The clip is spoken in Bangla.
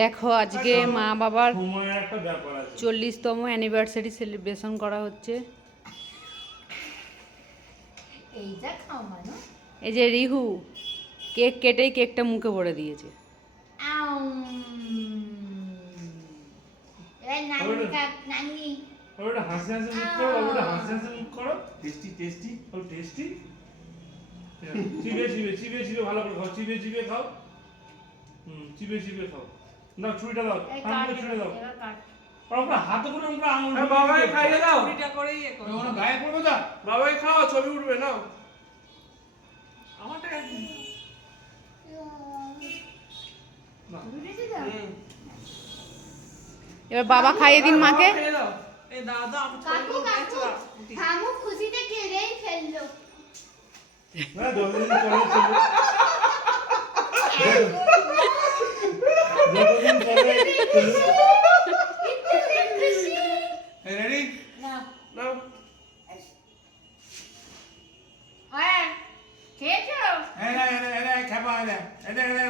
দেখো আজকে মা বাবার সময়ের একটা ব্যাপার আছে। 40তম অ্যানিভার্সারি সেলিব্রেশন করা হচ্ছে। এইটা খাও মানু। এই যে রিহু কেক কেটেই কেকটা মুখে ভরে দিয়েছে। এবার নানি কাপ নানি। ওটা হাসি হাসি মুখ করো, ওটা হাসি হাসি মুখ করো। টেস্টি টেস্টি, ও টেস্টি। চিবে চিবে চিবে চিবে ভালো করে খাও, চিবে চিবে খাও। চিবে চিবে খাও। না ছুরিটা দাও, আঙুলে ছুরি দাও। আমরা হাতে করে আমরা আঙুল। বাবাকে খাইয়ে দাও। ছুরিটা করেই এ করো। ওনা গায়ে পড়বে না। বাবাকে খাও, ছবি উঠবে নাও। আমারটা বুঝেছি তো? এবার বাবা খাইয়ে দিন মাকে। খাইয়ে দাও। এই দাদা আমি কাকু কাকু হামু খুশিতে কেড়েই ফেললো। না যতদিন চলে চলবে। যতদিন চলে চলবে। রেডি? না নাও। হ্যাঁ খেয়েছো? এরা খেপা এরা